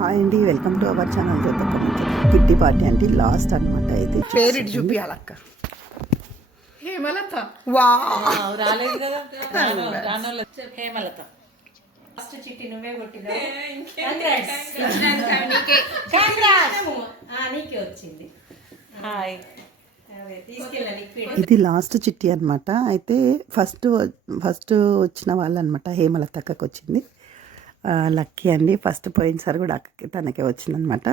Hi అండి, welcome to our channel. Kitty party అంటే last అనమాట. అయితే పేరు చూపియాలక్క. హేమలత. రాలేదు కదా. హేమలత ఫస్ట్ చిట్టి నువ్వే కొట్టినా. నీకే వచ్చింది. ఇది లాస్ట్ చిట్టి అనమాట. అయితే ఫస్ట్ వచ్చిన వాళ్ళు అనమాట హేమలత అక్కకి వచ్చింది. లక్కీ అండి. ఫస్ట్ పోయినసారి కూడా అక్కకి తనకే వచ్చిందనమాట.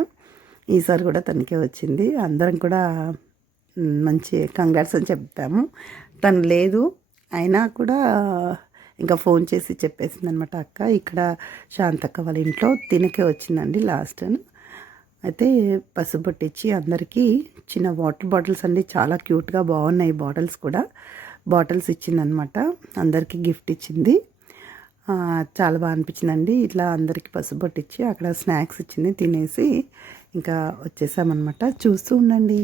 ఈసారి కూడా తనకే వచ్చింది. అందరం కూడా మంచి కంగ్రాట్స్ అని చెప్తాము. తను లేదు అయినా కూడా ఇంకా ఫోన్ చేసి చెప్పేసింది అనమాట అక్క. ఇక్కడ శాంతక్క వాళ్ళ ఇంట్లో తినకే వచ్చిందండి లాస్ట్. అయితే పసుబొట్టు ఇచ్చి అందరికీ చిన్న వాటర్ బాటిల్స్ అండి, చాలా క్యూట్గా బాగున్నాయి బాటిల్స్ కూడా. బాటిల్స్ ఇచ్చిందనమాట, అందరికీ గిఫ్ట్ ఇచ్చింది. చాలా బాగా అనిపించిందండి. ఇట్లా అందరికీ పసుబొట్టు ఇచ్చి అక్కడ స్నాక్స్ ఇచ్చింది, తినేసి ఇంకా వచ్చేసామన్నమాట. చూస్తూ ఉండండి.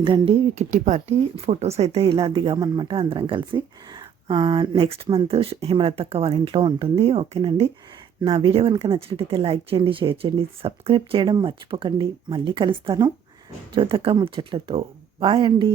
ఇదండి కిట్టి పార్టీ. ఫొటోస్ అయితే ఇలా దిగామన్నమాట అందరం కలిసి. నెక్స్ట్ మంత్ హేమలత అక్క వాళ్ళ ఇంట్లో ఉంటుంది. ఓకేనండి. నా వీడియో కనుక నచ్చినట్టయితే లైక్ చేయండి, షేర్ చేయండి, సబ్స్క్రైబ్ చేయడం మర్చిపోకండి. మళ్ళీ కలుస్తాను జ్యోతక్క ముచ్చట్లతో. బాయ్ అండి.